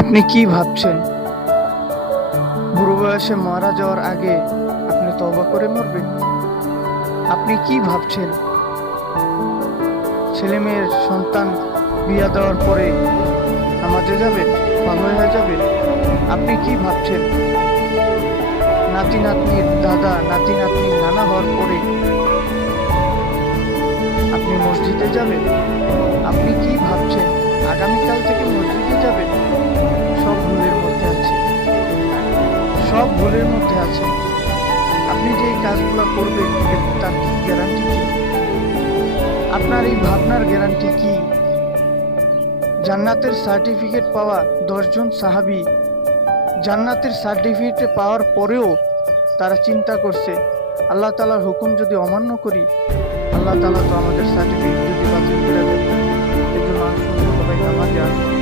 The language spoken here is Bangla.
আপনি কি ভাবছেন? বুড়ো বয়সে মারা যাওয়ার আগে আপনি তওবা করে মরবেন? আপনি কি ভাবছেন? ছেলেমেয়ের সন্তান বিয়া দেওয়ার পরে নামাজে যাবেন, ভালো হয়ে যাবেন? আপনি কি ভাবছেন? নাতি নাতনির দাদা, নাতি নাতনির নানা হওয়ার পরে আপনি মসজিদে যাবেন? আপনি কি ভাবছেন? আগামীকাল থেকে মসজিদে যাবেন? সব ভুলের মধ্যে আছে, সব ভুলের মধ্যে আছে। আপনি যে এই কাজগুলো করবেন তার গ্যারান্টি কি? আপনার এই ভাবনার গ্যারান্টি কি? জান্নাতের সার্টিফিকেট পাওয়া 10 জন সাহাবী জান্নাতের সার্টিফিকেট পাওয়ার পরেও তারা চিন্তা করছে, আল্লাহ তাআলার হুকুম যদি অমান্য করি, আল্লাহ তাআলা তো আমাদের সার্টিফিকেট যদি বাতিল করে দেন। এই জন্য আসুন সবাই নামাজে আসুন।